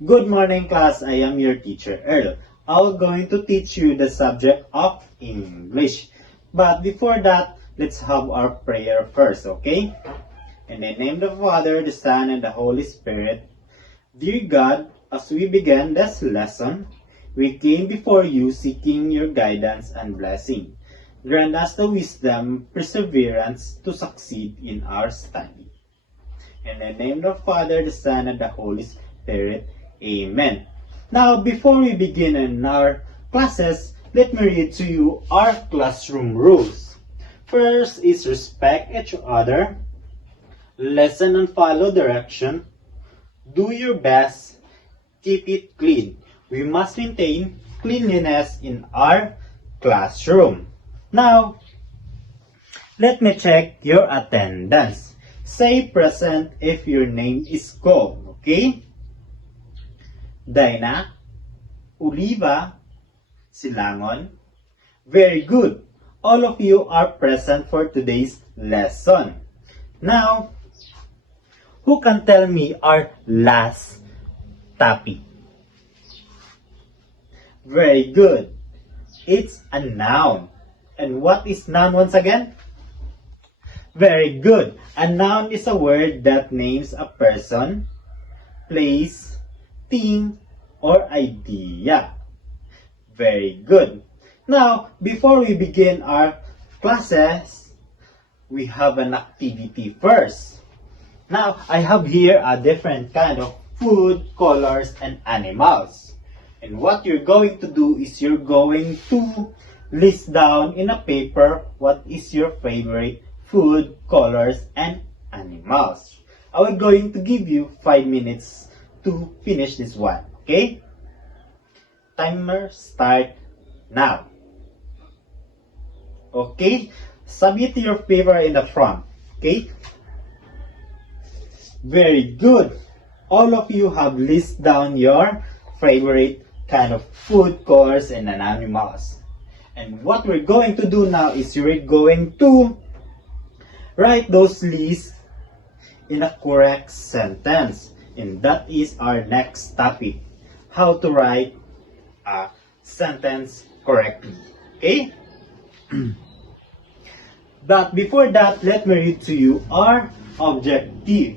Good morning, class. I am your teacher, Earl. I'm going to teach you the subject of English. But before that, let's have our prayer first, okay? In the name of the Father, the Son, and the Holy Spirit. Dear God, as we begin this lesson, we came before you seeking your guidance and blessing. Grant us the wisdom, perseverance to succeed in our study. In the name of the Father, the Son, and the Holy Spirit. Amen. Now, before we begin in our classes, let me read to you our classroom rules. First is respect each other, listen and follow direction, do your best, keep it clean. We must maintain cleanliness in our classroom. Now, let me check your attendance. Say present if your name is called, okay? Dina, Oliva, Silangon. Very good. All of you are present for today's lesson. Now, who can tell me our last topic? Very good. It's a noun. And what is noun once again? Very good. A noun is a word that names a person, place, thing, or idea. Very good. Now, before we begin our classes, we have an activity first. Now, I have here a different kind of food, colors, and animals. And what you're going to do is you're going to list down in a paper what is your favorite food, colors, and animals. I'm going to give you 5 minutes to finish this one, okay? Timer start now. Okay? Submit your paper in the front, okay? Very good. All of you have listed down your favorite kind of food, colors, and animals. And what we're going to do now is we're going to write those lists in a correct sentence. And that is our next topic. How to write a sentence correctly. Okay? But before that, let me read to you our objective.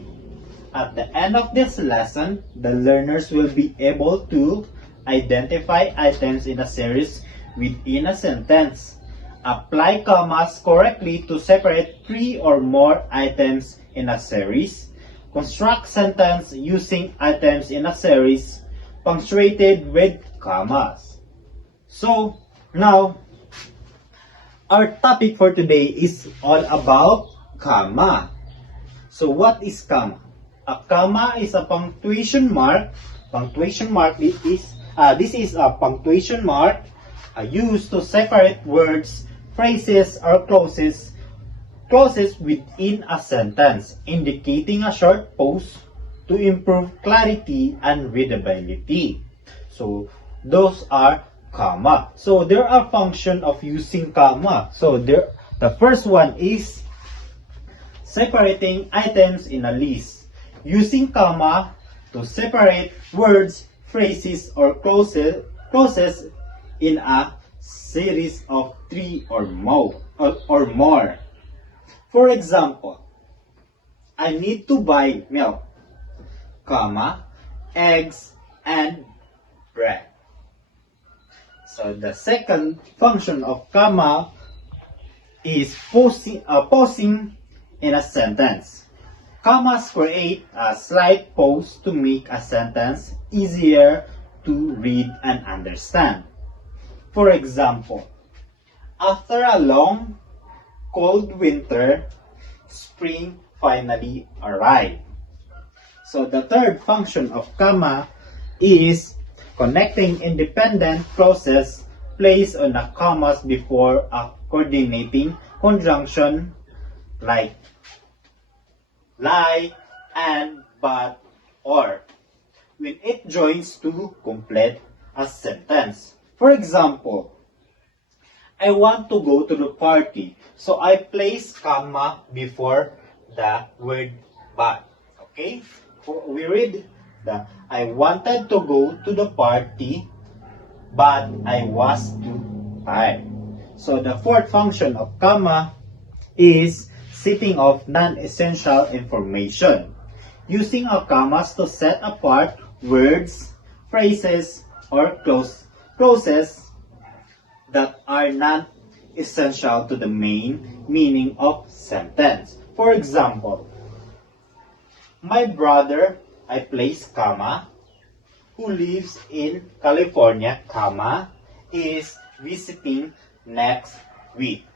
At the end of this lesson, the learners will be able to identify items in a series within a sentence. Apply commas correctly to separate 3 or more items in a series. Construct sentence using items in a series punctuated with commas. So, now, our topic for today is all about comma. So, what is comma? A comma is a punctuation mark. This is a punctuation mark used to separate words, phrases, or clauses within a sentence, indicating a short pause to improve clarity and readability. So, those are comma. So, there are functions of using comma. So, the first one is separating items in a list. Using comma to separate words, phrases, or clauses in a series of 3 or more. For example, I need to buy milk, comma, eggs, and bread. So the second function of comma is pausing in a sentence. Commas create a slight pause to make a sentence easier to read and understand. For example, after a long, cold winter, spring finally arrived. So the third function of comma is connecting independent clauses placed on a commas before a coordinating conjunction like and, but, or, when it joins to complete a sentence. For example, I want to go to the party, so I place comma before the word but. Okay? We read I wanted to go to the party, but I was too tired. So the fourth function of comma is setting of non-essential information. Using a commas to set apart words, phrases, or clauses that are non-essential to the main meaning of sentence. For example, my brother, I place comma, who lives in California, comma, is visiting next week.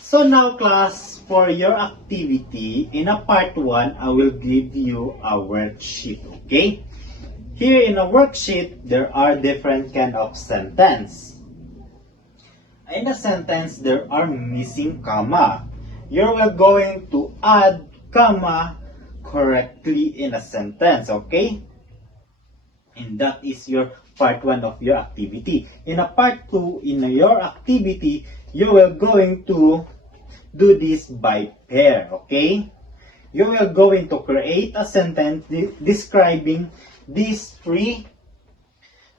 So now class, for your activity, in a part 1, I will give you a worksheet, okay? Here in a worksheet, there are different kind of sentence. In a sentence, there are missing comma. You're going to add comma correctly in a sentence, okay? And that is your part 1 of your activity. In a part 2, in your activity, you will going to do this by pair, okay? You will going to create a sentence describing these three: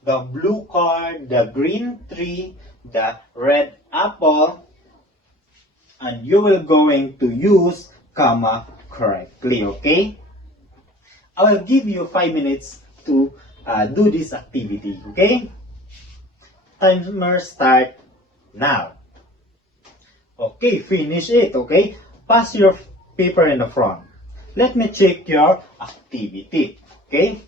the blue car, the green tree, the red apple, and you will going to use comma correctly, okay? I will give you 5 minutes to do this activity, okay? Timer start now. Okay, finish it, okay? Pass your paper in the front. Let me check your activity, okay?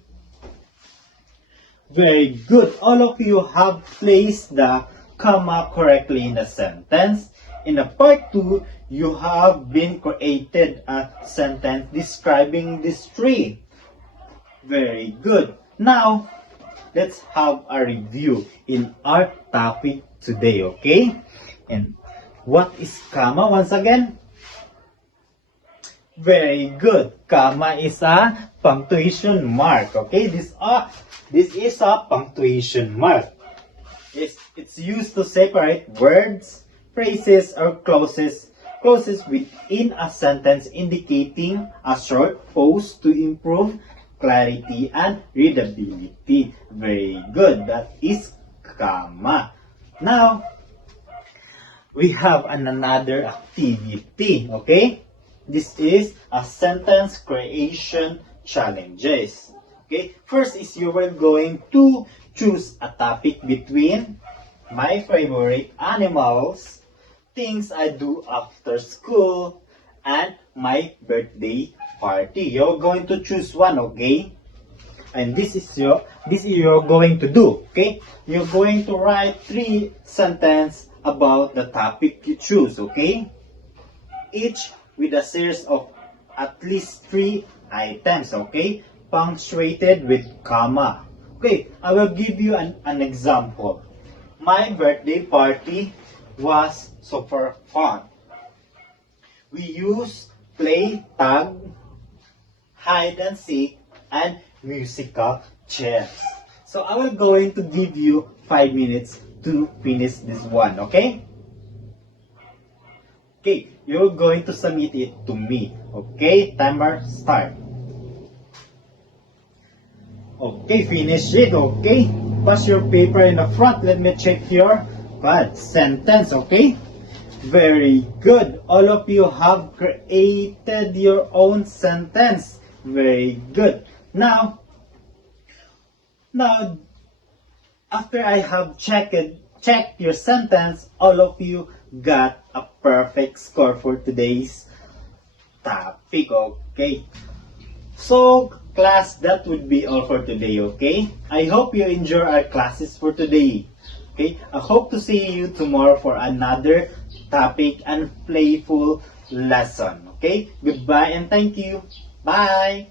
Very good. All of you have placed the comma correctly in the sentence. In the part 2, you have been created a sentence describing this tree. Very good. Now, let's have a review in our topic today, okay? And what is comma once again? Very good. Comma is a punctuation mark, okay? This is a punctuation mark. It's used to separate words, phrases, or clauses within a sentence, indicating a short pause to improve clarity and readability. Very good. That is comma. Now, we have another activity, okay? This is a sentence creation challenges. Okay, first is you are going to choose a topic between my favorite animals, things I do after school, and my birthday party. You're going to choose one, okay? And this is you're going to do, okay? You're going to write 3 sentences about the topic you choose, okay? Each with a series of at least 3 items, okay? Punctuated with comma. Okay, I will give you an example. My birthday party was super fun. We used play tag, hide and seek, and musical chairs. So I will going to give you 5 minutes to finish this one, okay? Okay, you're going to submit it to me. Okay, timer start. Okay, finish it, okay? Pass your paper in the front. Let me check your sentence, okay? Very good. All of you have created your own sentence. Very good. Now, after I have checked your sentence, all of you got a perfect score for today's topic, okay? So, class, that would be all for today, okay? I hope you enjoy our classes for today, okay? I hope to see you tomorrow for another topic and playful lesson, okay? Goodbye and thank you. Bye!